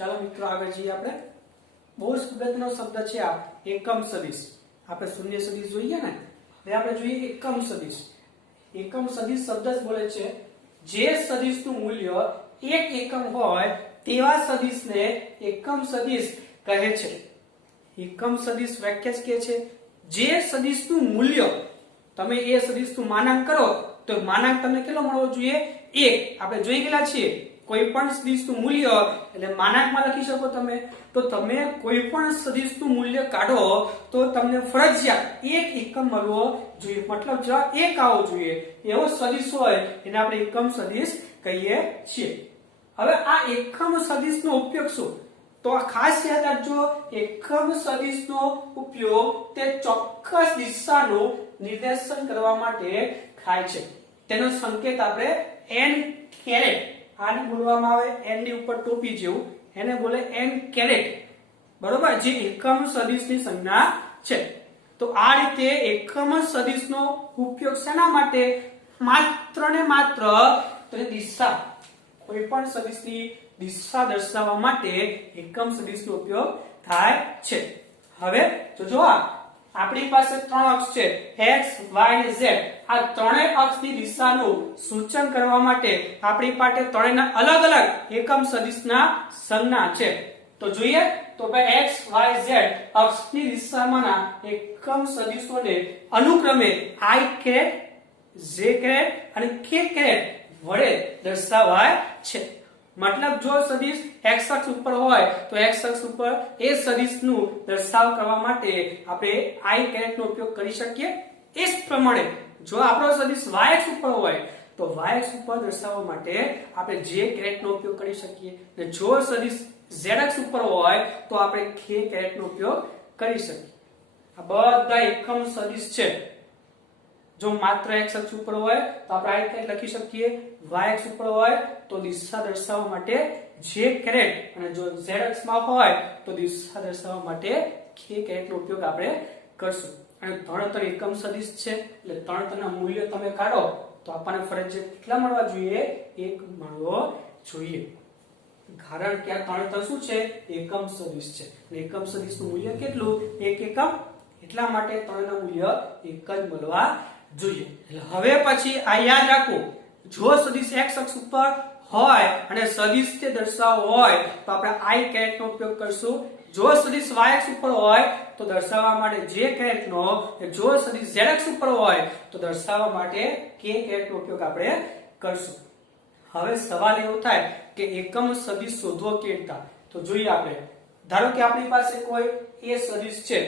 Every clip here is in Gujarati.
ચાલો મિત્રો આગળ જઈએ આપણે બહુ જ અગત્યનો શબ્દ છે આ એકમ સદિશ આપણે શૂન્ય સદિશ જોઈએ ને હવે આપણે જોઈએ એકમ સદિશ શબ્દ જ બોલે છે જે સદિશનું મૂલ્ય 1 એકમ હોય તેવા સદિશને એકમ સદિશ કહે છે એકમ સદિશ વ્યાખ્યા કહે છે જે સદિશનું મૂલ્ય તમે એ સદિશનું માનાંક કરો તો માનાંક તમને કેટલો મળવો જોઈએ 1 આપણે જોઈ ગયેલા છીએ કોઈ પણ સદિશનું મૂલ્ય એટલે માનાંકમાં લખી શકો તમે તો તમે કોઈ પણ સદિશનું મૂલ્ય કાઢો તો તમને ફરજિયાત 1 એકમ મળવો જોઈએ મતલબ જવાબ 1 આવવો જોઈએ એવો સદિશ હોય એને આપણે એકમ સદિશ કહીએ છીએ હવે આ એકમ સદિશનો ઉપયોગ શું તો ખાસ યાદ રાખજો એકમ સદિશનો ઉપયોગ તે ચોક્કસ દિશાનું નિર્દેશન કરવા માટે થાય છે તેનો સંકેત આપણે n કેરેટ આને બોલવામાં આવે n ની ઉપર ટોપી જેવું એને બોલે n કેરેટ બરોબર જે એકમ સદિશની સંજ્ઞા છે તો આ રીતે એકમ સદિશનો ઉપયોગ શેના માટે માત્ર ને માત્ર તો દિશા કોઈ પણ સદિશની દિશા દર્શાવવા માટે એકમ સદિશનો ઉપયોગ થાય છે હવે તો જો આપણી પાસે 3 અક્ષ છે x y અને z આ ત્રણેય અક્ષની દિશાનું સૂચન કરવા માટે આપણી પાસે ત્રણેયના અલગ અલગ એકમ સદિશના સંજ્ઞા છે તો જોઈએ તો ભાઈ x y z અક્ષની દિશામાંના એકમ સદિશોને અનુક્રમે i કેરેટ j કેરેટ અને k કેરેટ વડે દર્શાવાય છે મતલબ જો સદિશ x અક્ષ ઉપર હોય તો x અક્ષ ઉપર એ સદિશનું દર્શાવ કરવા માટે આપણે i કેરેટનો ઉપયોગ કરી શકીએ એ જ પ્રમાણે જો આપણો સદિશ y અક્ષ ઉપર હોય તો y અક્ષ ઉપર દર્શાવવા માટે આપણે j કેરેટનો ઉપયોગ કરી શકીએ અને જો સદિશ z અક્ષ ઉપર હોય તો આપણે k કેરેટનો ઉપયોગ કરી શકીએ આ બધા એકમ સદિશ છે જો માત્ર x અક્ષ ઉપર હોય તો આપણે આ રીતે લખી શકીએ y અક્ષ ઉપર હોય તો દિશા દર્શાવવા માટે j કેરેટ અને જો z અક્ષમાં હોય તો દિશા દર્શાવવા માટે k કેરેટનો ઉપયોગ આપણે કરશું અને ત્રણ એકમ સદિશ છે એટલે ત્રણના મૂલ્ય તમે કાઢો તો આપણને ફરજિયાત કેટલા મળવા જોઈએ 1 મળવો જોઈએ કારણ કે આ ત્રણ શું છે એકમ સદિશ છે અને એકમ સદિશનું મૂલ્ય કેટલું 1 એકમ એટલા માટે ત્રણના મૂલ્ય 1 જ મળવા જોઈએ એટલે હવે પછી આ યાદ રાખો જો સદિશ x અક્ષ ઉપર હોય અને સદિશ તે દર્શાવવો હોય તો આપણે i કેરેટનો ઉપયોગ કરશું જો સદિશ y અક્ષ ઉપર હોય તો દર્શાવવા માટે j કેરેટનો જો સદિશ z અક્ષ ઉપર હોય તો દર્શાવવા માટે k કેરેટનો ઉપયોગ આપણે કરશું હવે સવાલ એવો થાય કે એકમ સદિશ શોધવો કેવી રીતે તો જોઈએ આપણે ધારો કે આપણી પાસે કોઈ a સદિશ છે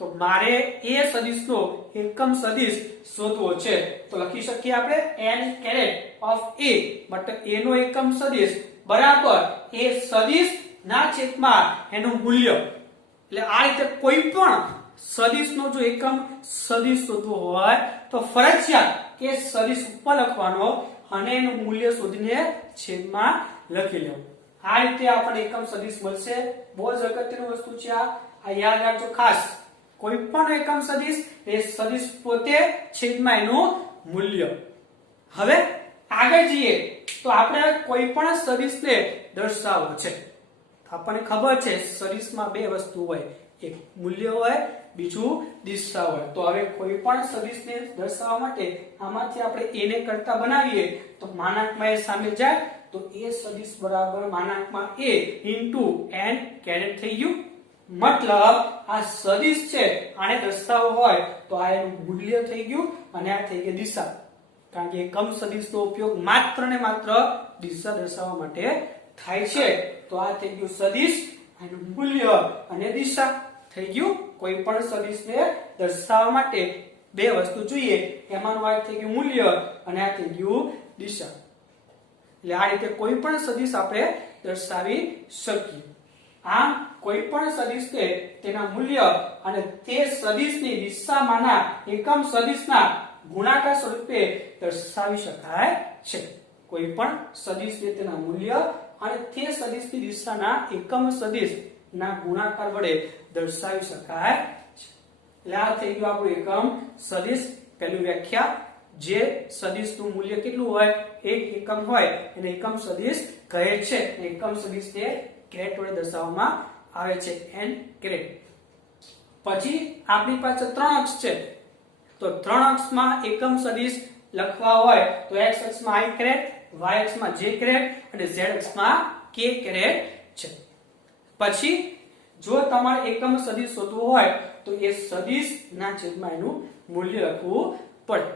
તો મારે એ સદિશનો એકમ સદિશ શોધવો છે તો લખી શકીએ આપણે n caret of a but a નો એકમ સદિશ બરાબર એ સદિશ ના છેદમાં એનું મૂલ્ય એટલે આ રીતે કોઈ પણ સદિશનો જો એકમ સદિશ શોધવો હોય તો ફરજિયાત કે સદિશ ઉપર લખવાનો અને એનું મૂલ્ય શોધીને છેદમાં લખી લેવું આ રીતે આપણને એકમ સદિશ મળશે બહુ જ અગત્યની વસ્તુ છે આ યાદ રાખજો ખાસ કોઈ પણ એકમ સદિશ એ સદિશ પોતે છેદમાં એનું મૂલ્ય હવે આગળ જઈએ તો આપણે કોઈ પણ સદિશને દર્શાવવો છે આપણને ખબર છે સદિશમાં બે વસ્તુ હોય એક મૂલ્ય હોય બીજું દિશા હોય તો હવે કોઈ પણ સદિશને દર્શાવવા માટે આમાંથી આપણે a ને કરતા બનાવીએ તો માનાંકમાં એ સામે જાય તો a સદિશ બરાબર માનાંકમાં a n કેરેટ થઈ ગયું મતલબ આ સદિશ છે આને દર્શાવવો હોય તો આ એનું મૂલ્ય થઈ ગયું અને આ થઈ ગઈ દિશા કારણ કે એકમ સદિશનો ઉપયોગ માત્ર ને માત્ર દિશા દર્શાવવા માટે થાય છે તો આ થઈ ગયું સદિશ એનું મૂલ્ય અને દિશા થઈ ગયું કોઈ પણ સદિશને દર્શાવવા માટે બે વસ્તુ જોઈએ એમાંનું આ થઈ ગયું મૂલ્ય અને આ થઈ ગયું દિશા એટલે આ રીતે કોઈ પણ સદિશ આપણે દર્શાવી શકીએ આમ કોઈ પણ સદિશને તેના મૂલ્ય અને તે સદિશની દિશામાંના એકમ સદિશના ગુણાકાર સ્વરૂપે દર્શાવી શકાય છે કોઈ પણ સદિશને તેના મૂલ્ય અને તે સદિશની દિશાના એકમ સદિશના ગુણાકાર વડે દર્શાવી શકાય છે એટલે આ થઈ ગયું આપણું એકમ સદિશ પહેલી વ્યાખ્યા જે સદિશનું મૂલ્ય કેટલું હોય 1 એકમ હોય એને એકમ સદિશ કહે છે એકમ સદિશને કેરેટ વડે દર્શાવવામાં આવે છે n કેરેટ. પછી આપણી પાસે 3 અક્ષ છે તો 3 અક્ષમાં એકમ સદિશ લખવા હોય તો x અક્ષમાં i કેરેટ, y અક્ષમાં j કેરેટ અને z અક્ષમાં k કેરેટ છે. પછી જો તમારે એકમ સદિશ શોધવું હોય તો એ સદિશના છેદમાં એનું મૂલ્ય લખવું પડે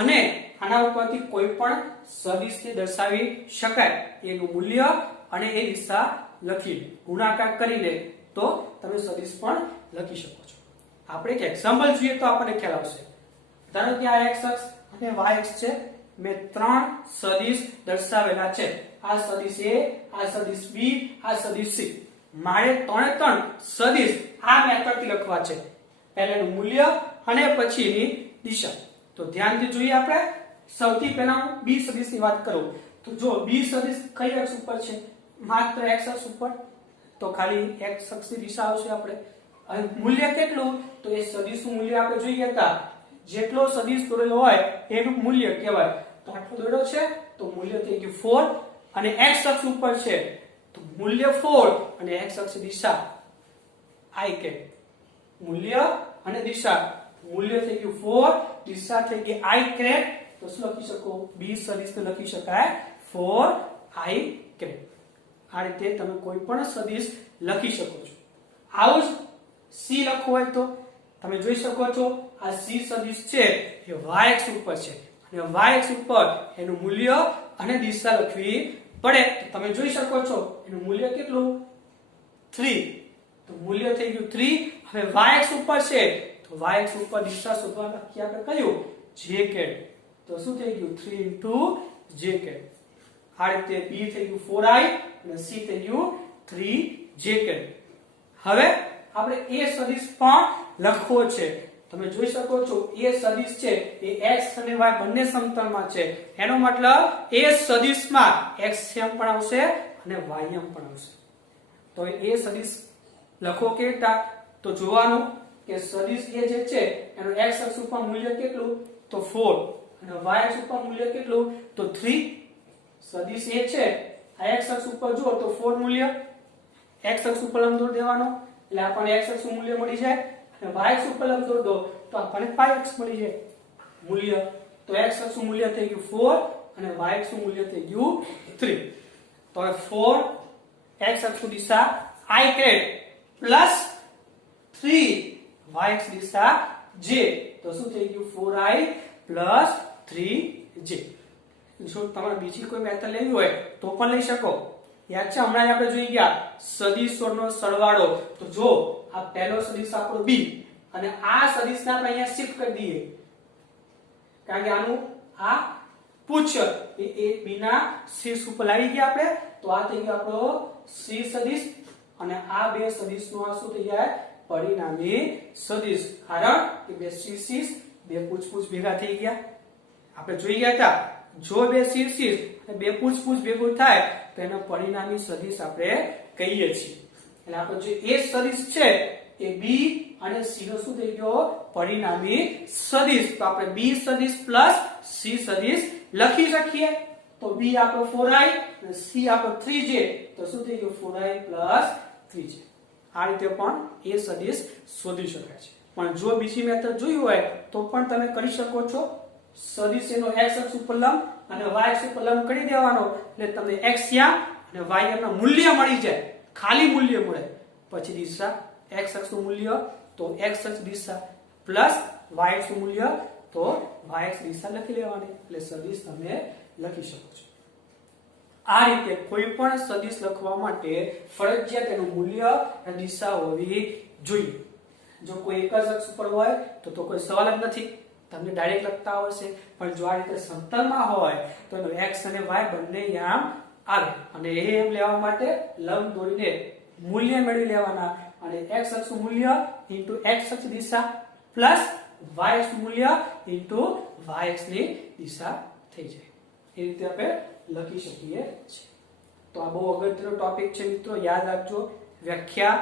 અને આના ઉપરથી કોઈ પણ સદિશને દર્શાવી શકાય એનું મૂલ્ય અને એ દિશા લખીને ગુણાકાર કરીને તો તમે સદિશ પણ લખી શકો છો. આપણે એક એક્ઝામ્પલ જોઈએ તો આપણને ખ્યાલ આવશે. ધારો કે આ x અક્ષ અને y અક્ષ છે, મેં 3 સદિશ દર્શાવેલા છે. આ સદિશ a, આ સદિશ b, આ સદિશ c. મારે 3 સદિશ આ મેથડથી લખવા છે. પહેલાનું મૂલ્ય અને પછીની દિશા. તો ધ્યાનથી જોઈએ. આપણે સૌથી પહેલા હું b સદિશની વાત કરું તો જો b સદિશ કઈ અક્ષ ઉપર છે? માત્ર x અક્ષ ઉપર. તો ખાલી x અક્ષની દિશા આવશે. આપણે અને મૂલ્ય કેટલું? તો એ સદિશનું મૂલ્ય આપણે જોઈએ હતા જેટલો સદિશ દોરેલો હોય એનું મૂલ્ય કહેવાય. તો આટલો દોર્યો છે તો મૂલ્ય થઈ ગયું 4 અને x અક્ષ ઉપર છે તો મૂલ્ય 4 અને x અક્ષ દિશા i કે મૂલ્ય અને દિશા મૂલ્ય થઈ ગયું 4, દિશા થઈ ગઈ i કેરેટ. તો શું લખી શકો? b સદિશ લખી શકાય 4i કેરેટ. આ રીતે તમે કોઈ પણ સદિશ લખી શકો છો. આવું જ c લખવું હોય તો તમે જોઈ શકો છો આ c સદિશ છે એ y અક્ષ ઉપર છે અને y અક્ષ ઉપર એનું મૂલ્ય અને દિશા લખવી પડે. તો તમે જોઈ શકો છો એનું મૂલ્ય કેટલું? 3. તો મૂલ્ય થઈ ગયું 3. હવે y અક્ષ ઉપર છે તો y અક્ષ ઉપર દિશા શોધવા લખી આપણે કયું? j caret. તો શું થઈ ગયું? 3 j કેરેટ. આ રીતે b થઈ ગયું 4i અને c થઈ ગયું 3j કેરેટ. હવે આપણે a સદિશ પણ લખવો છે. તમે જોઈ શકો છો a સદિશ છે એ x અને y બંને સમતલમાં છે. એનો મતલબ a સદિશમાં x એમ પણ આવશે અને y એમ પણ આવશે. તો a સદિશ લખો કેટા તો જોવાનું કે સદિશ a જે છે એનું x અક્ષ ઉપર મૂલ્ય કેટલું? તો 4 અને y અક્ષ ઉપર મૂલ્ય કેટલું? તો 3. સદિશ a છે આ x અક્ષ ઉપર જો તો 4 મૂલ્ય x અક્ષ ઉપર લંબ દોર દેવાનો એટલે આપણને x અક્ષનું મૂલ્ય મળી જાય અને y અક્ષ ઉપર લંબ દોર દો તો આપણને pi અક્ષ મળી જાય મૂલ્ય. તો x અક્ષનું મૂલ્ય થઈ ગયું 4 અને y અક્ષનું મૂલ્ય થઈ ગયું 3. તો હવે 4 x અક્ષની દિશા i કેરેટ પ્લસ 3 y અક્ષ દિશા j. તો શું થઈ ગયું? 4i plus 3j. જો તમારે બીજી કોઈ મેથડ લેવી હોય તો પણ લઈ શકો. યાદ છે હમણાં આપણે જોઈ ગયા સદિશોનો સરવાળો. તો જો આ પહેલો સદિશ આપણો b અને આ સદિશને આપણે અહીંયા શિફ્ટ કરી દઈએ કારણ કે આનું આ પૂછ એ b ના શીર્ષ ઉપર લાવી ગયા આપણે. તો આ થઈ ગયો આપણો c સદિશ અને આ બે સદિશનો આ શું થઈ જાય? પરિણામી સદિશ. કારણ કે બે શીર્ષ બે પૂછ ભેગા થઈ ગયા. આપણે જોઈ ગયા હતા જો બે શીર્ષ અને બે પૂછ ભેગું થાય તો એનો પરિણામી સદિશ આપણે કહીએ છીએ. એટલે આપણો જે a સદિશ છે એ b અને c નો શું થઈ ગયો? પરિણામી સદિશ. તો આપણે b સદિશ પ્લસ c સદિશ લખી શકીએ. તો b આપણો 4i અને c આપણો 3j. તો શું થઈ ગયું? 4i plus 3j. આ રીતે પણ a સદિશ શોધી શકાય છે. પણ જો બીજી મેથડ જોઈ હોય તો પણ તમે કરી શકો છો. સદિશ એનો x અક્ષ ઉપર લંબ અને y અક્ષ ઉપર લંબ કરી દેવાનો એટલે તમને x યામ અને y યામના મૂલ્ય મળી જાય. ખાલી મૂલ્ય મળે. પછી દિશા x અક્ષનું મૂલ્ય તો x અક્ષ દિશા પ્લસ y અક્ષનું મૂલ્ય તો y અક્ષ દિશા લખી લેવાની એટલે સદિશ તમે લખી શકો છો. આ રીતે કોઈ પણ સદિશ લખવા માટે ફરજિયાત એનું મૂલ્ય અને દિશા હોવી જોઈએ. જો કોઈ એક જ અક્ષ ઉપર હોય તો કોઈ સવાલ જ નથી. તમને ડાયરેક્ટ લખતા આવડશે. પણ જો આ રીતે સમતલમાં હોય તો એનો x અને y બંને યામ આવે અને એ એમ લેવા માટે લંબ દોરીને મૂલ્ય મેળવી લેવાના અને x અક્ષનું મૂલ્ય into x અક્ષ દિશા પ્લસ y અક્ષનું મૂલ્ય into y અક્ષની દિશા થઈ જાય. એ રીતે આપણે લખી શકીએ છીએ. તો આ બહુ અગત્યનો ટોપિક છે મિત્રો. યાદ રાખજો. વ્યાખ્યા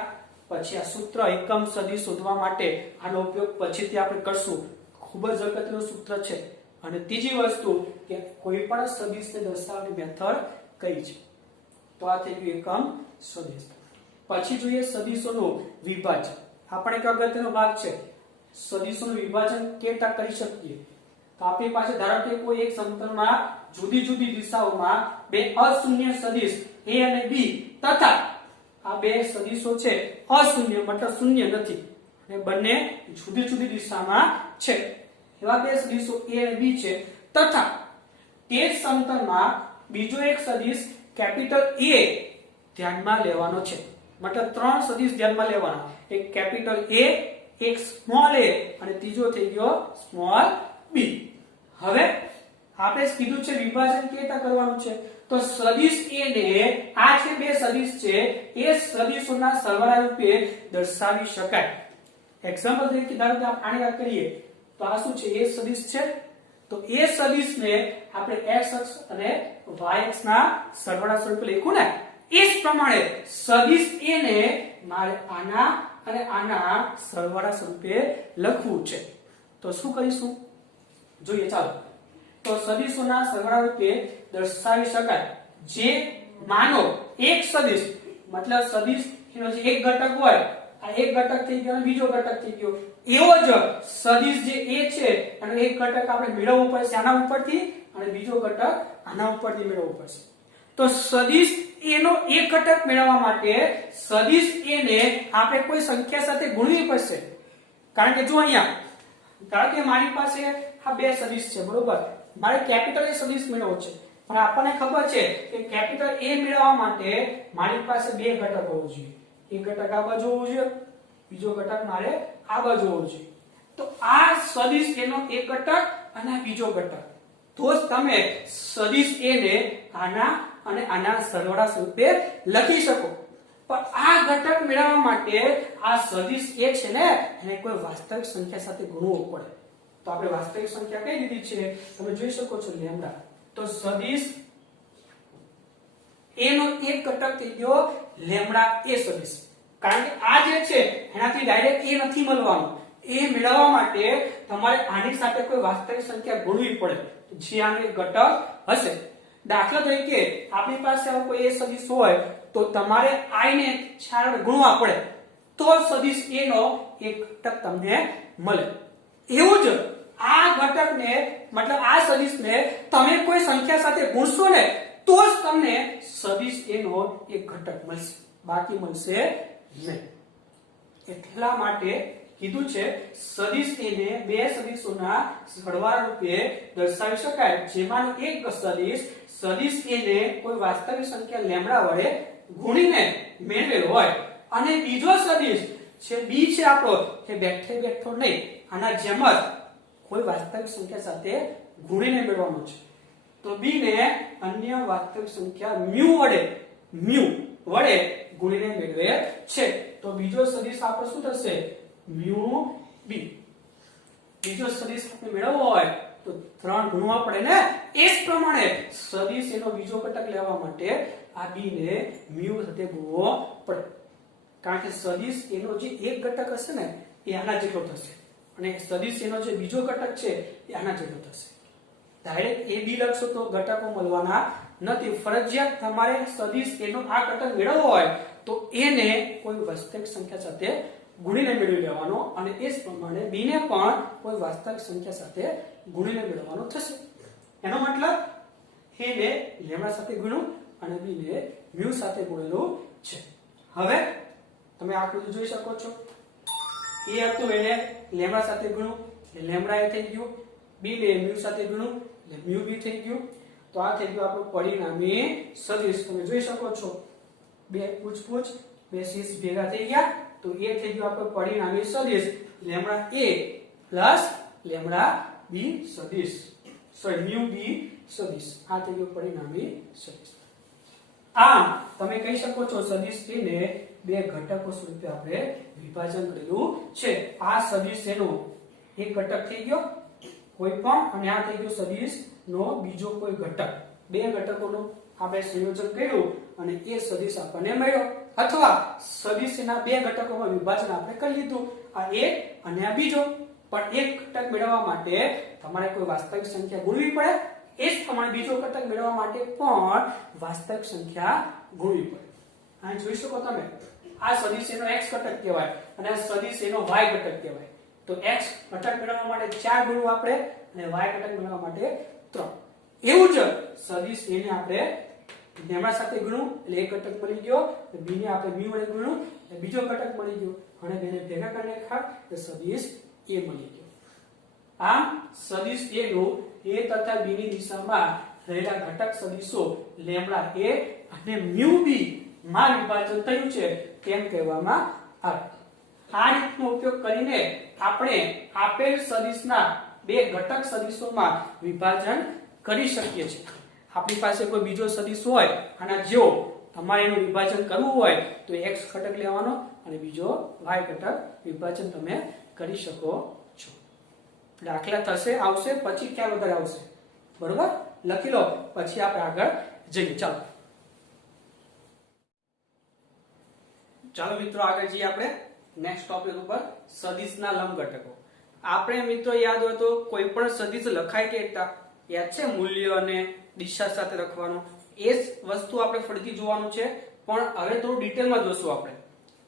પછી આ સૂત્ર એકમ સદિશ શોધવા માટે આનો ઉપયોગ પછીથી આપણે કરશું. ખૂબ જ અગત્યનું સૂત્ર છે. અને ત્રીજી વસ્તુ કે કોઈ પણ સદિશને દર્શાવવાની મેથડ કઈ છે. તો તો આ થઈ ગયું એકમ સદિશ. પછી જોઈએ સદિશોનું વિભાજન. આ પણ એક અગત્યનો ભાગ છે. સદિશોનું વિભાજન કેવી રીતે કરી શકીએ? તો આપણી પાસે ધારો કે કોઈ એક સમતલમાં જુદી જુદી દિશાઓમાં બે અશૂન્ય સદિશ a અને b તથા આ બે સદિશો છે અશૂન્ય મતલબ શૂન્ય નથી અને બંને જુદી જુદી દિશામાં છે એવા બે સદિશો a અને b છે તથા તે જ સમતલમાં બીજો એક સદિશ કેપિટલ A ધ્યાનમાં લેવાનો છે. મતલબ ત્રણ સદિશ ધ્યાનમાં લેવાના, એક કેપિટલ A, એક સ્મોલ a અને ત્રીજો થઈ ગયો સ્મોલ b. હવે આપણે કીધું છે વિભાજન કેવી રીતે કરવાનું છે. તો સદિશ a ને આ જે બે સદિશ છે એ સદિશોના સરવાળા રૂપે દર્શાવી શકાય. એક્ઝામ્પલ તરીકે ધારો કે આપણે આની વાત કરીએ તો આ શું છે? a સદિશ છે. તો એ સદિશને આપણે x અક્ષ અને y અક્ષના સરવાળા સ્વરૂપે લખ્યું ને, એ જ પ્રમાણે સદિશ a ને મારે આના અને આના સરવાળા સ્વરૂપે લખવું છે. તો શું કરીશું જોઈએ, ચાલો. તો સદિશોના સરવાળા રૂપે દર્શાવી શકાય. જે માનો એક સદિશ મતલબ સદિશ એનો જે એક ઘટક હોય, આ એક ઘટક થઈ ગયો અને બીજો ઘટક થઈ ગયો, એવો જ સદિશ જે a છે એનો એક ઘટક આપણે મેળવવો પડશે આના ઉપરથી અને બીજો ઘટક આના ઉપરથી મેળવવો પડશે. તો સદિશ a નો એક ઘટક મેળવવા માટે સદિશ a ને આપણે કોઈ સંખ્યા સાથે ગુણવી પડશે. કારણ કે જો અહીંયા ધારો કે મારી પાસે આ બે સદિશ છે, બરોબર, મારે કેપિટલ A સદિશ મેળવવો છે પણ આપણને ખબર છે કે કેપિટલ A મેળવવા માટે મારી પાસે બે ઘટક હોવું જોઈએ. એક ઘટક આ બાજુ હોવું જોઈએ, બીજો ઘટક મારે આ બાજુ હોવું જોઈએ. તો આ સદિશ A નો એક ઘટક અને બીજો ઘટક, તો જ તમે સદિશ A ને આના અને આના સરવાળા સ્વરૂપે લખી શકો. પણ આ ઘટક મેળવવા માટે આ સદિશ A છે ને એને કોઈ વાસ્તવિક સંખ્યા સાથે ગુણવો પડે. તો આપણે વાસ્તવિક સંખ્યા કઈ દીધી છે તમે જોઈ શકો છો, લેમ્ડા. તો સદિશ A નો એક ઘટક થઈ ગયો લેમ્ડા A સદિશ. કારણ કે આ જે છે એનાથી ડાયરેક્ટ A નથી મળવાનું. એ મેળવવા માટે તમારે આની સાથે કોઈ વાસ્તવિક સંખ્યા ગુણવી પડે જે આનો એક ઘટક હશે. દાખલા તરીકે આપણી પાસે આવો કોઈ A સદિશ હોય તો તમારે I ને 4 વડે ગુણવા પડે તો સદિશ A નો એક ઘટક તમને મળે. એવું જ આ ઘટકને મતલબ આ સદિશને તમે કોઈ સંખ્યા સાથે ગુણશો ને તો જ તમને સદિશ A નો એક ઘટક મળશે, બાકી મળશે નહીં. એટલા માટે કીધું છે સદિશ A ને બે સદિશોના સરવાળા રૂપે દર્શાવી શકાય. જેમાંનો એક સદિશ સદિશ A ને કોઈ વાસ્તવિક સંખ્યા લેમ્ડા વડે ગુણીને મેળવેલો હોય અને બીજો સદિશ છે b છે આપણો કે બેઠે બેઠો નહીં, આના જેમ જ કોઈ વાસ્તવિક સંખ્યા સાથે ગુણીને મેળવવાનો છે. તો b ને અન્ય વાસ્તવિક સંખ્યા μ વડે ગુણીને મેળવે છે. તો બીજો સદિશ આપણો શું થશે? μ b. બીજો સદિશ આપણે મેળવવો હોય તો 3 ગુણવા પડે ને. એ જ પ્રમાણે સદિશ એનો બીજો ઘટક લેવા માટે આ b ને μ સાથે ગુણવો પડે. કારણ કે સદિશ એનો જે એક ઘટક હશે ને એ આના જેટલો થશે અને સદિશ એનો જે બીજો ઘટક છે એ આના જેટલો થશે. ડાયરેક્ટ a b લખશો તો ઘટકો મળવાના નથી. ફરજિયાત તમારે સદિશ એનો આ ઘટક મેળવવો હોય તો એને કોઈ વાસ્તવિક સંખ્યા સાથે ગુણીને મેળવી લેવાનો અને એ જ પ્રમાણે b ને પણ કોઈ વાસ્તવિક સંખ્યા સાથે ગુણીને મેળવવાનો થશે. એનો મતલબ a ને લેમ્ડા સાથે ગુણ્યું અને b ને μ સાથે ગુણેલું છે. હવે તમે આકૃતિ જોઈ શકો છો. a હતું એને લેમ્ડા સાથે ગુણ્યું એટલે લેમ્ડા a થઈ ગયું, b ને μ સાથે ગુણ્યું એટલે μ b થઈ ગયું. તો આ થઈ ગયું આપણું પરિણામી સદિશ. તમે જોઈ શકો છો બે પૂછ બે શીશ ભેગા થઈ ગયા તો એ થઈ ગયું આપણું પરિણામી સદિશ lambda a plus lambda b સદિશ, સોરી μ b સદિશ. આ થઈ ગયું પરિણામી સદિશ. આમ તમે કહી શકો છો સદિશ a ને બે ઘટકો સ્વરૂપે આપણે વિભાજન કરેલું છે. આ સદિશ એનો એક ઘટક થઈ ગયો કોઈ પણ અને આ થઈ ગયો સદિશ નો બીજો કોઈ ઘટક. બે ઘટકોનું આપણે સંયોજન કર્યું અને એ સદિશ આપણને મળ્યો. અથવા સદિશના બે ઘટકોમાં વિભાજન આપણે કરી લીધું, આ એક અને આ બીજો. પણ એક ઘટક મેળવવા માટે તમારે કોઈ વાસ્તવિક સંખ્યા ગુણવી પડે એ જ પ્રમાણે બીજો ઘટક મેળવવા માટે પણ વાસ્તવિક સંખ્યા ગુણવી પડે. અહીં જોઈ શકો તમે, આ સદિશ એનો x ઘટક કહેવાય અને આ સદિશ એનો y ઘટક કહેવાય. તો x ઘટક મેળવવા માટે 4 ગુણવું આપણે અને y ઘટક મેળવવા માટે 3. એવું જ સદિશ એને આપણે લેમ્ડા સાથે ગુણવું એટલે એક ઘટક મળી ગયો, b ને આપણે b વડે ગુણવું એટલે બીજો ઘટક મળી ગયો અને બેને ભેગા કરીને ખાય તો સદિશ a મળી ગયો. આમ સદિશ a નું a તથા b ની દિશામાં રહેલા ઘટક સદિશો લેમ્ડા a અને મ્યુ b માં વિભાજન થયું છે તેમ કહેવામાં આવે. આ રીતનો ઉપયોગ કરીને આપણે આપેલ સદિશના બે ઘટક સદિશોમાં વિભાજન કરી શકીએ છીએ. આપણી પાસે કોઈ બીજો સદિશ હોય આના જેવો, તમારે એનું વિભાજન કરવું હોય તો x ઘટક લેવાનો અને બીજો y ઘટક વિભાજન તમે કરી શકો છો. દાખલા થશે, આવશે, પછી ખ્યાલ વધારે આવશે. બરોબર, લખી લો પછી આપણે આગળ જઈએ. ચાલો મિત્રો આગળ જઈએ આપણે નેક્સ્ટ ટોપિક ઉપર, સદિશના લંબ ઘટકો. આપણે મિત્રો યાદ હોય તો કોઈ પણ સદિશ લખાય કે યાદ છે, મૂલ્ય અને દિશા સાથે લખવાનું. એ જ વસ્તુ આપણે ફરીથી જોવાનું છે, પણ હવે થોડું ડિટેલમાં જોશું આપણે.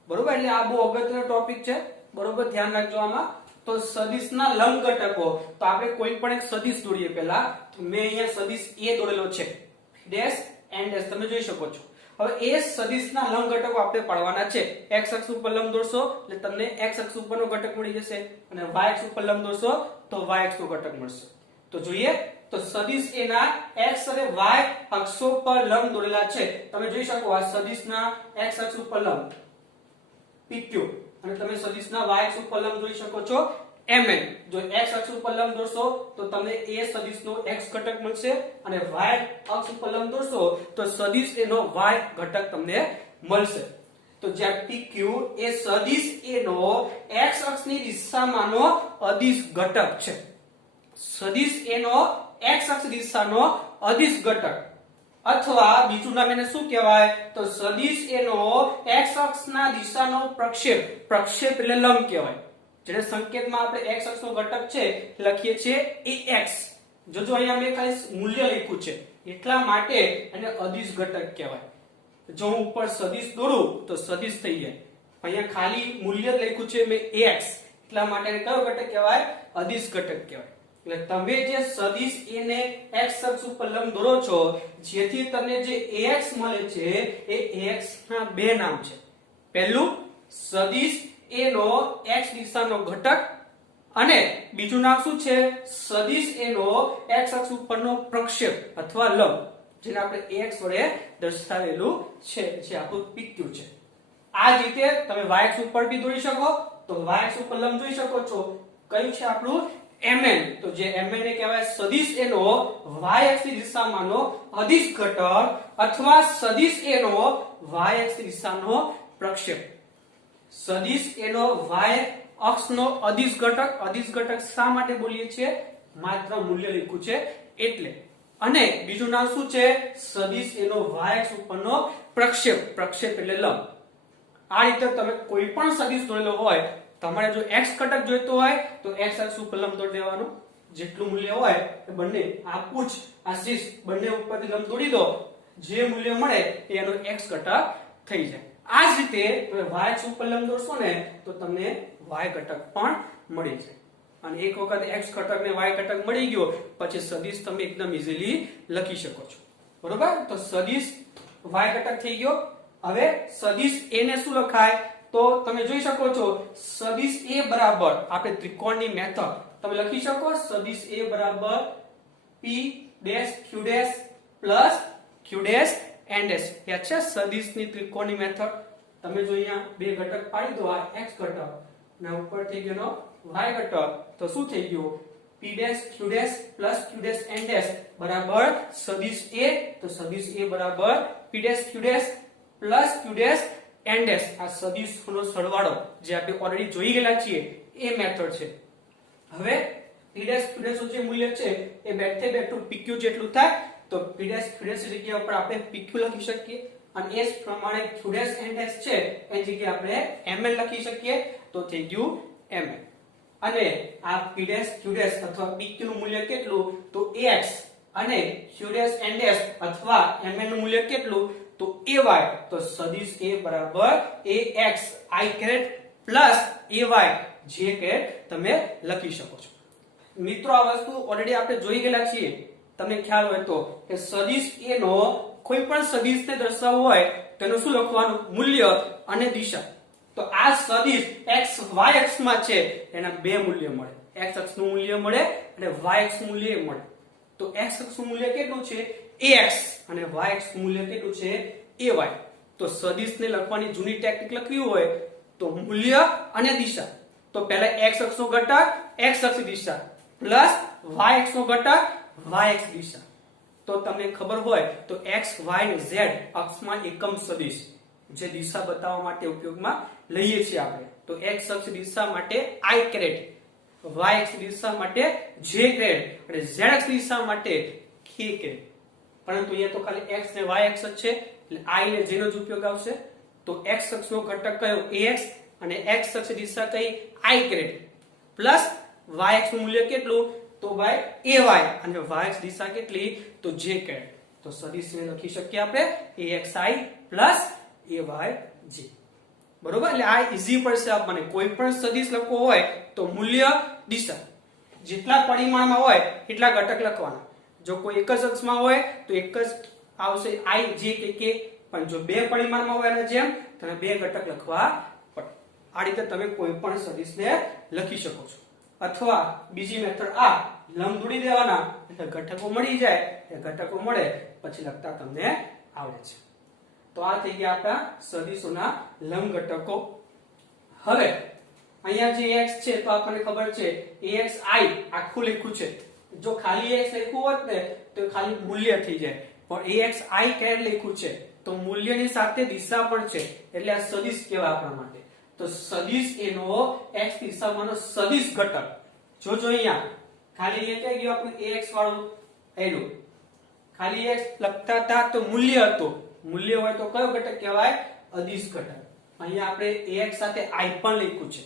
બરોબર, એટલે આ બહુ અગત્યનો ટોપિક છે. બરોબર, ધ્યાન રાખજો આમાં. તો સદિશના લંબ ઘટકો, તો આપણે કોઈ પણ એક સદિશ દોરીએ. પહેલા મેં અહીંયા સદિશ a દોરેલો છે, ડેશ એન્ડ ડેશ તમે જોઈ શકો છો. હવે એ સદિશના લંબ ઘટકો આપણે પાડવાના છે. x અક્ષ ઉપર લંબ દોરશો એટલે તમને x અક્ષ ઉપરનો ઘટક મળી જશે અને y અક્ષ ઉપર લંબ દોરશો તો y અક્ષનો ઘટક મળશે. તો જોઈએ તો સદિશ a ના x અને y અક્ષો પર લંબ દોરેલા છે. તમે જોઈ શકો આ સદિશના x અક્ષ ઉપર લંબ PQ અને તમે સદિશના y અક્ષ ઉપર લંબ જોઈ શકો છો MN. જો x અક્ષ ઉપર લંબ દોરશો તો તમને a સદિશનો x ઘટક મળશે અને y અક્ષ ઉપર લંબ દોરશો તો સદિશ એનો y ઘટક તમને મળશે. તો જ્યાં PQ એ સદિશ a નો x અક્ષની દિશામાંનો અદિશ ઘટક છે. સદિશ a નો x અક્ષ દિશાનો અદિશ ઘટક, અથવા બીજું નામ એને શું કહેવાય તો સદિશ a નો x અક્ષના દિશાનો પ્રક્ષેપ. પ્રક્ષેપ એટલે લંબ કહેવાય. જેને સંકેતમાં આપણે x અક્ષનો ઘટક છે લખીએ છીએ ax. જોજો અહીંયા મેં ખાલી મૂલ્ય લખ્યું છે એટલા માટે એને અદિશ ઘટક કહેવાય. જો હું ઉપર સદિશ દોરું તો સદિશ થઈ જાય, અહીંયા ખાલી મૂલ્ય લખ્યું છે મેં ax એટલા માટે એને કયો ઘટક કહેવાય? અદિશ ઘટક કહેવાય. એટલે તમે જે સદિશ a ને x અક્ષ ઉપર લંબ દોરો છો, જેથી તમને જે ax મળે છે એ ax ના બે નામ છે. પહેલું સદિશ a નો x દિશાનો ઘટક અને બીજું નામ શું છે? સદિશ a નો x અક્ષ ઉપરનો પ્રક્ષેપ અથવા લંબ, જેને આપણે ax વડે દર્શાવેલું છે, જે આપણું PQ છે. આ જ રીતે તમે y અક્ષ ઉપર બી દોરી શકો. તો y અક્ષ ઉપર લંબ જોઈ શકો છો, કયું છે આપણું? MN. તો જે MN ને કહેવાય સદિશ a નો y અક્ષની દિશામાંનો અદિશ ઘટક અથવા સદિશ a નો y અક્ષની દિશાનો પ્રક્ષેપ. સદિશ a નો y અક્ષનો અદિશ ઘટક. અદિશ ઘટક શા માટે બોલીએ છીએ? માત્ર મૂલ્ય લખ્યું છે એટલે. અને બીજું નામ શું છે? સદિશ a નો y અક્ષ ઉપરનો પ્રક્ષેપ. પ્રક્ષેપ એટલે લંબ. આ રીતે તમે કોઈ પણ સદિશ દોરેલો હોય, તમારે જો x ઘટક જોઈતો હોય તો x અક્ષ ઉપર લંબ દોરી દેવાનું. જેટલું મૂલ્ય હોય એ બંને આ પૂછ આ શીર્ષ બંને ઉપરથી લંબ દોરી દો, જે મૂલ્ય મળે એનો x ઘટક થઈ જાય. આ જ રીતે તમે y અક્ષ ઉપર લંબ દોરશો ને તો તમને y ઘટક પણ મળી જાય. અને એક વખત x ઘટક ને y ઘટક મળી ગયો પછી સદિશ તમે એકદમ ઈઝીલી લખી શકો છો. બરોબર, તો સદિશ y ઘટક થઈ ગયો. હવે સદિશ a ને શું લખાય? તો તમે જોઈ શકો છો સદિશ a બરાબર આપણે ત્રિકોણની મેથડ તમે લખી શકો. સદિશ a બરાબર p dash q dash plus q dash n dash. યાદ છે સદિશની ત્રિકોણની મેથડ? તમે જો અહીંયા બે ઘટક પાડી દો, આ x ઘટક ના ઉપર થઈ ગયો y ઘટક, તો શું થઈ ગયું? p dash q dash plus q dash n dash બરાબર સદિશ a. તો સદિશ a બરાબર p dash q dash plus q dash n dash. આ સદિશોનો સરવાળો જે આપણે ઓલરેડી જોઈ ગયેલા છીએ એ મેથડ છે. હવે p ડેશ q ડેશ નું જે મૂલ્ય છે એ બેઠે બેઠું pq જેટલું થાય, તો p ડેશ q ડેશ ની જગ્યા ઉપર આપણે pq લખી શકીએ અને એ જ પ્રમાણે q ડેશ n ડેશ છે એ જગ્યાએ આપણે mn લખી શકીએ. તો થઈ ગયું mn. અને આ p ડેશ q ડેશ અથવા pq નું મૂલ્ય કેટલું? તો ax અને q ડેશ n ડેશ અથવા mn નું મૂલ્ય કેટલું તો ay, તો સદિશ a બરાબર ax I caret plus ay j caret તમે લખી શકો છો. મિત્રો આ વસ્તુ ઓલરેડી આપણે જોઈ ગયેલા છીએ. તમને ખ્યાલ હોય તો કે સદિશ a નો કોઈ પણ સદિશને દર્શાવવું હોય તેનું શું લખવાનું મૂલ્ય અને દિશા. તો આ સદિશ x y અક્ષમાં છે એના બે મૂલ્ય મળે. x અક્ષનું મૂલ્ય મળે અને y અક્ષનું મૂલ્ય મળે. તો x અક્ષનું મૂલ્ય કેટલું છે ax અને y અક્ષનું મૂલ્ય કેટલું છે ay. તો સદિશને લખવાની જૂની ટેકનિક લખવી હોય તો મૂલ્ય અને દિશા. તો પહેલા x અક્ષનો ઘટક x અક્ષ દિશા પ્લસ y અક્ષનો ઘટક y અક્ષ દિશા. તો તમને ખબર હોય તો x y અને z અક્ષમાં એકમ સદિશ જે દિશા બતાવવા માટે ઉપયોગમાં લઈએ છીએ આપણે. તો x અક્ષ દિશા માટે I કેરેટ, y અક્ષ દિશા માટે j કેરેટ અને z અક્ષ દિશા માટે k કેરેટ. પરંતુ અહીંયા તો ખાલી x અને y અક્ષ જ છે એટલે I ને j નો જ ઉપયોગ આવશે. તો x અક્ષનો ઘટક કયો ax અને x અક્ષ દિશા કઈ I કેરેટ પ્લસ y અક્ષનું મૂલ્ય કેટલું તો ભાઈ ay અને y અક્ષ દિશા કેટલી તો j કેરેટ. તો સદિશને લખી શકીએ આપણે axi પ્લસ ayj. બરોબર. એટલે આ ઈઝી પડશે આપણને. કોઈ પણ સદિશ લખવો હોય તો મૂલ્ય દિશા જેટલા પરિમાણમાં હોય એટલા ઘટક લખવાના. જો કોઈ એક જ અક્ષમાં હોય તો એક જ આવશે I j કે k, પણ જો બે પરિમાણમાં હોય એના જેમ તમે બે ઘટક લખવા પડે. આ રીતે તમે કોઈ પણ સદિશને લખી શકો છો. અથવા બીજી મેથડ આ લંબ દોડી દેવાના એટલે ઘટકો મળી જાય. એ ઘટકો મળે પછી લખતા તમને આવડે છે. તો આ થઈ ગયા આપણા સદિશોના લંબ ઘટકો. હવે અહીંયા જે x છે તો આપણને ખબર છે axi આખું લખ્યું છે. જો ખાલી x લખ્યું હોત ને તો ખાલી મૂલ્ય થઈ જાય, પણ axi કેરેટ લખ્યું છે તો મૂલ્યની સાથે દિશા પણ છે એટલે આ સદિશ કહેવાય આપણા માટે. તો સદિશ એનો x દિશામાંનો સદિશ ઘટક. જોજો અહીંયા ખાલી એ કઈ ગયું આપણું ax વાળું એનું ખાલી x લખતા હતા તો મૂલ્ય હતું. મૂલ્ય હોય તો કયો ઘટક કહેવાય અદિશ ઘટક. અહીંયા આપણે ax સાથે I પણ લખ્યું છે,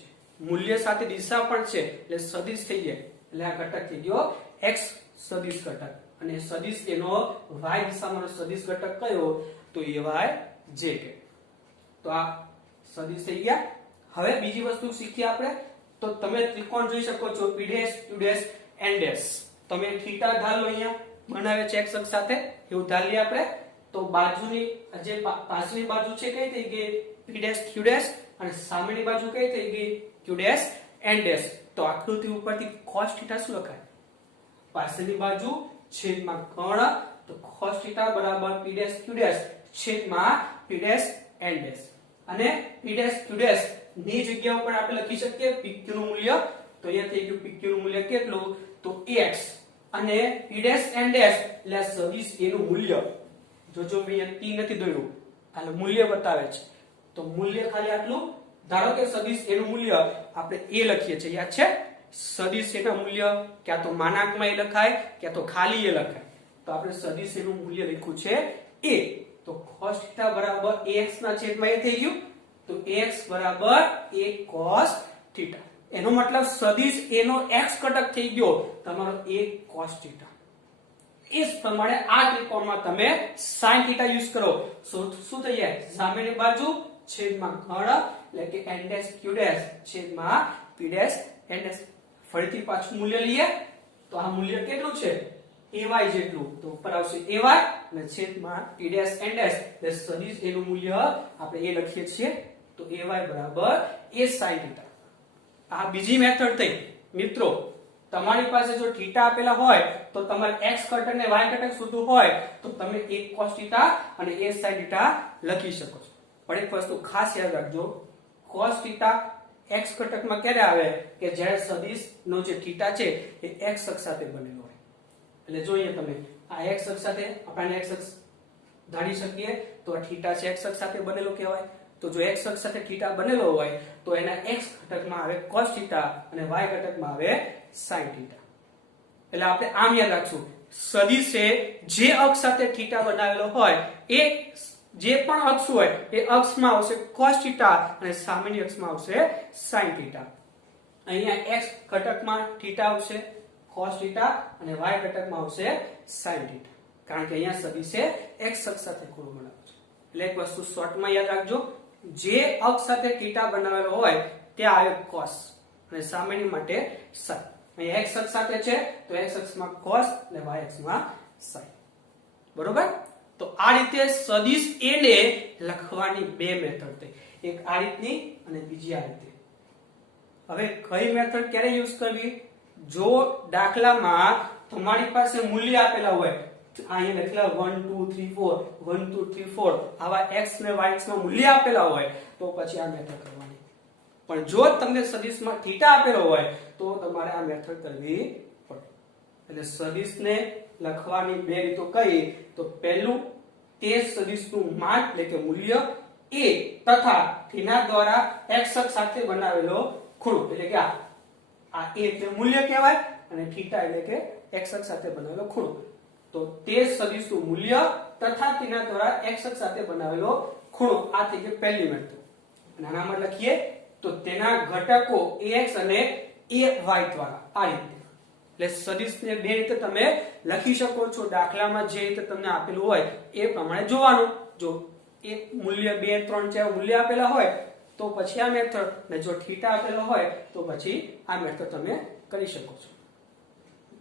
મૂલ્ય સાથે દિશા પણ છે એટલે સદિશ થઈ જાય. એટલે આ ઘટક થઈ ગયો x સદિશ ઘટક. અને સદિશ એનો y દિશામાંનો સદિશ ઘટક કયો તો ayj કે. તો આ સદિશ થઈ ગયા. હવે બીજી વસ્તુ શીખીએ આપણે. તો તમે ત્રિકોણ જોઈ શકો છો p dash q dash n dash. તમે થીટા ઢાલ લો અહીંયા બનાવે છે x અક્ષ સાથે એવું ઢાલ લઈએ આપણે. તો બાજુની જે પાછળની બાજુ છે કઈ થઈ ગઈ p ડેશ q ડેશ અને સામેની બાજુ કઈ થઈ ગઈ q ડેશ n ડેશ. તો આકૃતિ ઉપરથી cos થીટા શું લખાય પાછળની બાજુ છેદમાં કર્ણ. તો cos થીટા બરાબર p ડેશ q ડેશ છેદમાં p ડેશ n ડેશ. અને p ડેશ q ડેશ ની જગ્યા ઉપર આપણે લખી શકીએ pq નું મૂલ્ય. તો અહીંયા થઈ ગયું pq નું મૂલ્ય કેટલું તો ax અને p ડેશ n ડેશ એટલે સદિશ a નું મૂલ્ય. જોજો મેં અહીંયા t નથી દોર્યું, આલે મૂલ્ય બતાવે છે. તો મૂલ્ય ખાલી આટલું. ધારો કે સદિશ a નું મૂલ્ય આપણે a લખીએ છીએ, યાદ છે સદિશ a નું મૂલ્ય ક્યાં તો માનાંકમાં a લખાય ક્યાં તો ખાલી a લખાય. તો આપણે સદિશ a નું મૂલ્ય લખ્યું છે a. તો cos θ બરાબર ax ના છેદમાં a થઈ ગયું. તો ax બરાબર a cos θ. એનો મતલબ સદિશ a નો x ઘટક થઈ ગયો તમારો a cos θ. એ જ પ્રમાણે આ ત્રિકોણમાં તમે sin θ યુઝ કરો શું થઈ જાય સામેની બાજુ છેદમાં કર્ણ એટલે કે n ડેશ q ડેશ છેદમાં p ડેશ n ડેશ. ફરીથી પાછું મૂલ્ય લઈએ તો આ મૂલ્ય કેટલું છે ay જેટલું. તો ઉપર આવશે ay અને છેદમાં p ડેશ n ડેશ. એટલે સદિશ a નું મૂલ્ય આપણે a લખીએ છીએ. તો ay બરાબર a sin θ. આ બીજી મેથડ થઈ. મિત્રો તમારી પાસે જો θ આપેલા હોય તો તમારે x ઘટક ને y ઘટક શોધવું હોય તો તમે a cos θ અને a sin θ લખી શકો છો. પણ એક વસ્તુ ખાસ યાદ રાખજો, cos θ x ઘટકમાં ક્યારે આવે કે જ્યારે સદિશ નો જે θ છે એ x અક્ષ સાથે બનેલો હોય. એટલે જોઈએ તમે આ x અક્ષ સાથે આપણે x અક્ષ ધારી શકીએ તો આ θ છે x અક્ષ સાથે બનેલો કહેવાય. તો જો x અક્ષ સાથે θ બનેલો હોય તો એના x ઘટકમાં આવે cos θ અને y ઘટકમાં આવે sin θ. એટલે આપણે આમ યાદ રાખશું સદિશે જે અક્ષ સાથે θ બનાવેલો હોય એ જે પણ અક્ષ હોય એ અક્ષમાં આવશે cos θ અને સામેની અક્ષમાં આવશે sin θ. અહીંયા x ઘટકમાં θ આવશે, cos થીટા અને y ઘટકમાં આવશે sin થીટા, કારણ કે અહીંયા સદિશે x અક્ષ સાથે ખૂણો બનાવ્યો છે. એટલે એક વસ્તુ શોર્ટમાં યાદ રાખજો, જે અક્ષ સાથે થીટા બનાવેલો હોય તે આવે cos અને સામેની માટે sin. અહીં x અક્ષ સાથે છે તો x અક્ષમાં cos અને y અક્ષમાં sin. બરોબર? તો આ રીતે સદિશ a ને લખવાની બે મેથડ થઈ, એક આ રીતની અને બીજી આ રીતે. હવે કઈ મેથડ ક્યારે યુઝ કરવી? જો દાખલામાં તમારી પાસે મૂલ્ય આપેલા હોય, અહીંયા લખેલા 1 2 3 4 1 2 3 4 આવા x અને y માં મૂલ્ય આપેલા હોય તો પછી આ મેથડ કરવાની. પણ જો તમને સદિશમાં થીટા આપેલો હોય તો તમારે આ મેથડ કરવી પડે. એટલે સદિશને લખવાની બે રીતો કઈ? તો પહેલું, તે સદિશનું માન એટલે કે મૂલ્ય a તથા તેના દ્વારા x અક્ષ સાથે બનાવેલો ખૂણો એટલે કે આ a એટલે મૂલ્ય કહેવાય અને થીટા એટલે કે x અક્ષ સાથે બનાવેલો ખૂણો. તો તે સદિશનું મૂલ્ય તથા તેના દ્વારા x અક્ષ સાથે બનાવેલો ખૂણો, આ થઈ ગઈ પહેલી મેથડ. અને આનામાં લખીએ તો તેના ઘટકો ax અને ay દ્વારા આ રીતે. એટલે સદિશને બે રીતે તમે લખી શકો છો. દાખલામાં જે રીતે તમને આપેલું હોય એ પ્રમાણે જોવાનું. જો એક મૂલ્ય 2 3 4 મૂલ્ય આપેલા હોય તો પછી આ મેથડ, ને જો થીટા આપેલો હોય તો પછી આ મેથડ તમે કરી શકો છો.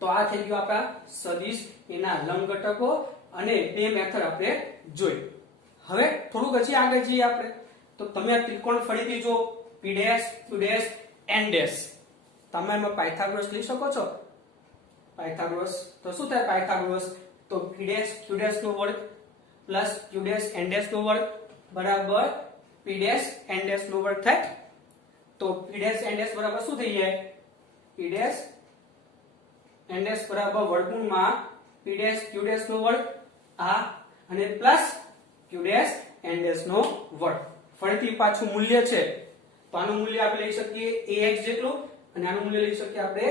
તો આ થઈ ગયું આપણા સદિશ એના લંબ ઘટકો અને બે મેથડ આપણે જોઈ. હવે થોડુંક હજી આગળ જઈએ આપણે. તો તમે આ ત્રિકોણ ફરીથી જો p dash q dash n dash, તમે એમાં પાયથાગોરસ લઈ શકો છો. પાયથાગોરસ તો શું થાય? પાયથાગોરસ તો p ડેશ q ડેશ નો વર્ગ plus q dash n dash નો વર્ગ બરાબર p ડેશ n ડેશ નો વર્ગ થાય. તો p ડેશ n ડેશ બરાબર શું થઈ જાય? p ડેશ n ડેશ બરાબર વર્ગમૂળમાં p ડેશ q ડેશ નો વર્ગ આ અને plus q dash n dash નો વર્ગ. ફરીથી પાછું મૂલ્ય છે તો આનું મૂલ્ય આપણે લઈ શકીએ ax જેટલું અને આનું મૂલ્ય લઈ શકીએ આપણે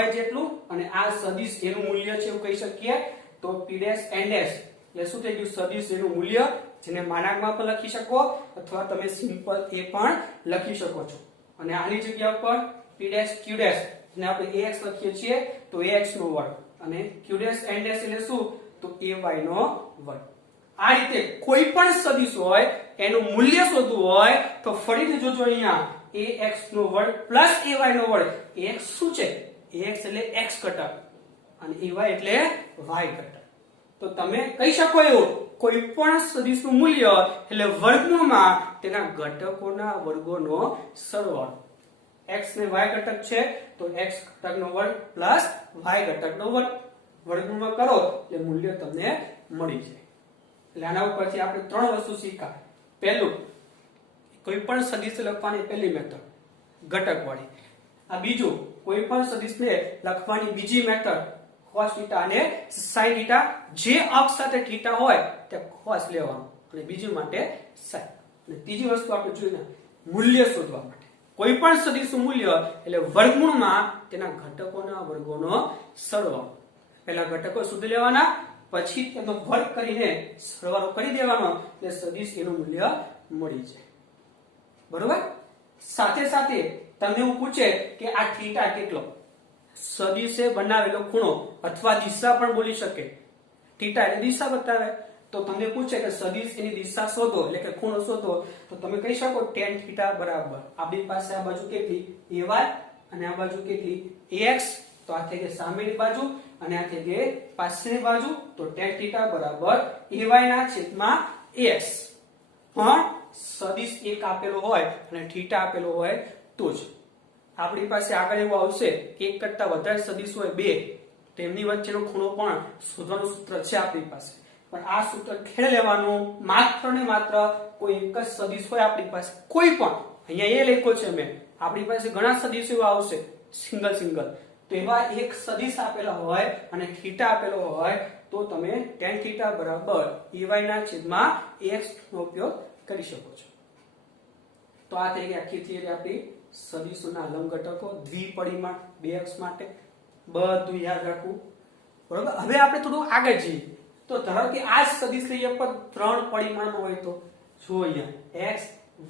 ay જેટલું, અને આ સદિશ એનું મૂલ્ય છે એવું કહી શકીએ તો p ડેશ n ડેશ એટલે શું થઈ ગયું? સદિશ એનું મૂલ્ય, જેને માનાંકમાં પણ લખી શકો અથવા તમે સિમ્પલ એ પણ લખી શકો છો. અને આની જગ્યા પર p ડેશ q ડેશ ને આપણે ax લખીએ છીએ તો ax નો વર્ગ અને q ડેશ n ડેશ એટલે શું? તો ay નો વર્ગ. આ રીતે કોઈ પણ સદિશ હોય એનું મૂલ્ય શોધવું હોય તો ફરીથી જોજો, અહીંયા ax નો વર્ગ પ્લસ ay નો વર્ગ. ax શું છે? ax એટલે x ઘટક અને ay એટલે y ઘટક. તો તમે કહી શકો એવું, કોઈ પણ સદિશનું મૂલ્ય એટલે વર્ગમૂળમાં તેના ઘટકોના વર્ગોનો સરવાળો. x ને y ઘટક છે તો x ઘટકનો વર્ગ પ્લસ y ઘટકનો વર્ગ વર્ગમૂળમાં કરો એટલે મૂલ્ય તમને મળી જાય. એટલે આના ઉપરથી આપણે ત્રણ વસ્તુ શીખ્યા. પહેલું, કોઈ પણ સદિશ લખવાની પહેલી મેથડ ઘટકવાળી. આ બીજું, કોઈ પણ સદિશને લખવાની બીજી મેથડ cos થીટા અને sin થીટા, જે અક્ષ સાથે થીટા હોય તે cos લેવાનું અને બીજું માટે sin. અને ત્રીજી વસ્તુ આપણે જોઈને મૂલ્ય શોધવા માટે. કોઈ પણ સદિશનું મૂલ્ય એટલે વર્ગમૂળમાં તેના ઘટકોના વર્ગોનો સરવાળો. પહેલા ઘટકો શોધી લેવાના, પછી તેનો વર્ગ કરીને સરવાળો કરી દેવાનો એટલે સદિશ એનું મૂલ્ય મળી જાય. બરોબર? સાથે સાથે તમને એવું પૂછે કે આ થીટા કેટલો? સદિશે બનાવેલો ખૂણો અથવા દિશા પણ બોલી શકે. થીટા એટલે દિશા બતાવે. તો તમને પૂછે કે સદિશ એની દિશા શોધો એટલે કે ખૂણો શોધો તો તમે કહી શકો tan થીટા બરાબર આપણી પાસે આ બાજુ કેટલી ay અને આ બાજુ કેટલી ax. તો આ થઈ ગઈ સામેની બાજુ અને આ થઈ ગઈ પાછળની બાજુ. તો tan થીટા બરાબર ay ના છેદમાં ax. પણ સદિશ એક આપેલો હોય અને થીટા આપેલો હોય તો જ આપણી પાસે આગળ એવું આવશે કે એક કરતા વધારે સદિશ હોય બે, તેમની વચ્ચેનો ખૂણો પણ શોધવાનું સૂત્ર છે આપણી પાસે. પણ આ સૂત્ર ખેડ લેવાનું. માત્ર ને માત્ર કોઈ એક જ સદિશ હોય આપણી પાસે, કોઈ પણ, અહીંયા એ લખ્યો છે મેં, આપણી પાસે ઘણા સદિશો આવશે સિંગલ. તો એવા એક સદિશ આપેલા હોય અને થીટા આપેલો હોય તો તમે tan થીટા બરાબર ay ના છેદમાં ax નો ઉપયોગ કરી શકો છો. તો આ થઈ ગઈ આખી થિયરી આપણી સદિશોના લંબ ઘટકો દ્વિપરિમાણ બે અક્ષ માટે. બધું યાદ રાખવું. બરોબર? હવે આપણે થોડું આગળ જઈએ. તો ધારો કે આ સદિશ લઈએ પણ 3 પરિમાણમાં હોય તો જો અહીંયા x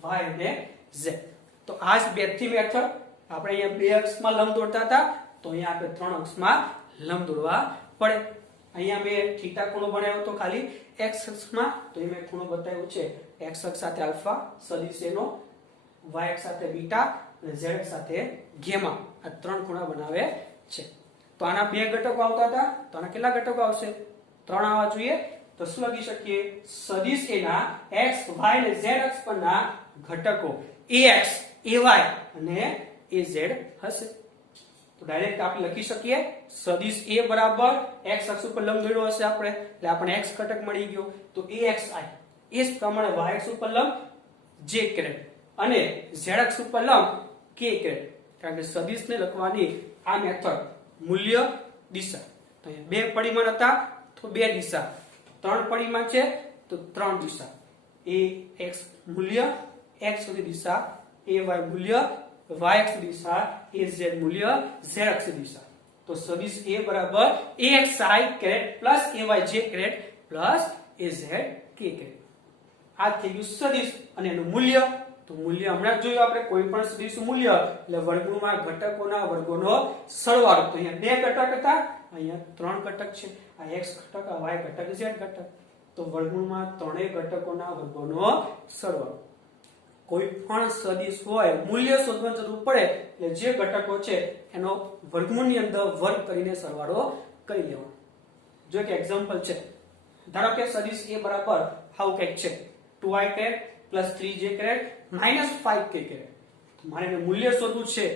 y અને z. તો આ જ બેથી મેથડ આપણે અહીંયા બે અક્ષમાં લંબ દોરતા હતા તો અહીંયા આપણે 3 અક્ષમાં લંબ દોરવા પડે. અહીંયા મેં થીટા ખૂણો બનાવ્યો તો ખાલી x અક્ષમાં, તો અહીં મેં ખૂણો બતાવ્યો છે x અક્ષ સાથે આલ્ફા સદિશ એનો, y અક્ષ સાથે બીટા અને z અક્ષ સાથે ગેમા. આ 3 ખૂણા બનાવે છે. તો આના 2 ઘટકો આવતા હતા, તો આના કેટલા ઘટકો આવશે? 3 આવવા જોઈએ. તો શું લખી શકીએ? સદિશ એના x y અને z અક્ષ પરના ઘટકો ax ay અને az હશે. તો ડાયરેક્ટ આપણે લખી શકીએ સદિશ a બરાબર x અક્ષ ઉપર લંબ દોર્યો હશે આપણે, એટલે આપણને x ઘટક મળી ગયો. તો axi એ જ પ્રમાણે y અક્ષ ઉપર લંબ j કેરેટ અને z અક્ષ ઉપર લંબ k કેરેટ. કારણ કે સદિશને લખવાની આ મેથડ મૂલ્ય દિશા. તો અહીંયા 2 પરિમાણ હતા તો 2 દિશા, 3 પરિમાણ છે તો 3 દિશા. ax મૂલ્ય x સુધી દિશા, ay મૂલ્ય y અક્ષ દિશા, az મૂલ્ય z અક્ષ દિશા. તો સદિશ a બરાબર axi caret plus ayj caret plus az k caret. આ થઈ ગયું સદિશ અને એનું મૂલ્ય. તો મૂલ્ય હમણાં જ જોયું આપણે, કોઈ પણ સદિશનું મૂલ્ય એટલે વર્ગમૂળમાં ઘટકોના વર્ગોનો સરવાળો. તો અહીંયા 2 ઘટક હતા, અહીંયા 3 ઘટક છે. આ x ઘટક, આ y ઘટક, z ઘટક. તો વર્ગમૂળમાં ત્રણેય ઘટકોના વર્ગોનો સરવાળો. કોઈ પણ સદિશ હોય મૂલ્ય શોધવાની જરૂર પડે એટલે જે ઘટકો છે એનો વર્ગમૂળની અંદર વર્ગ કરીને સરવાળો કરી લેવાનો. જો કે એક્ઝામ્પલ છે, ધારો કે સદિશ a બરાબર આવું કંઈક છે 2i caret plus 3j caret minus 5k caret. તો મારે એને મૂલ્ય શોધવું છે,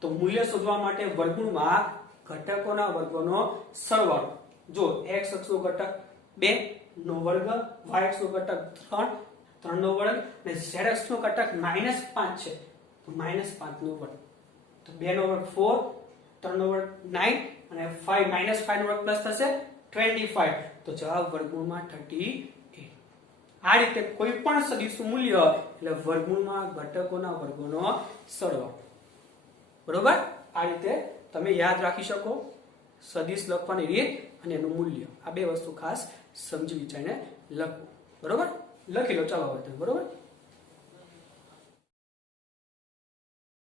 તો મૂલ્ય શોધવા માટે વર્ગમૂળમાં ઘટકોના વર્ગોનો સરવાળો. જો x અક્ષનો ઘટક 2 નો વર્ગ, y અક્ષનો ઘટક 3 નો વર્ગ અને z અક્ષનો ઘટક -5 છે તો -5 નો વર્ગ. તો 2 નો વર્ગ 4, 3 નો વર્ગ 9 અને 5 નો વર્ગ પ્લસ થશે 25. તો જવાબ વર્ગમૂળમાં 38. આ રીતે કોઈ પણ સદિશનું મૂલ્ય એટલે વર્ગમૂળમાં ઘટકોના વર્ગોનો સરવાળો. બરોબર? આ રીતે તમે યાદ રાખી શકો સદિશ લખવાની રીત અને એનું મૂલ્ય. આ 2 વસ્તુ ખાસ સમજી વિચારીને લખો. બરોબર? લખી લો ચાલો હવે. બરોબર?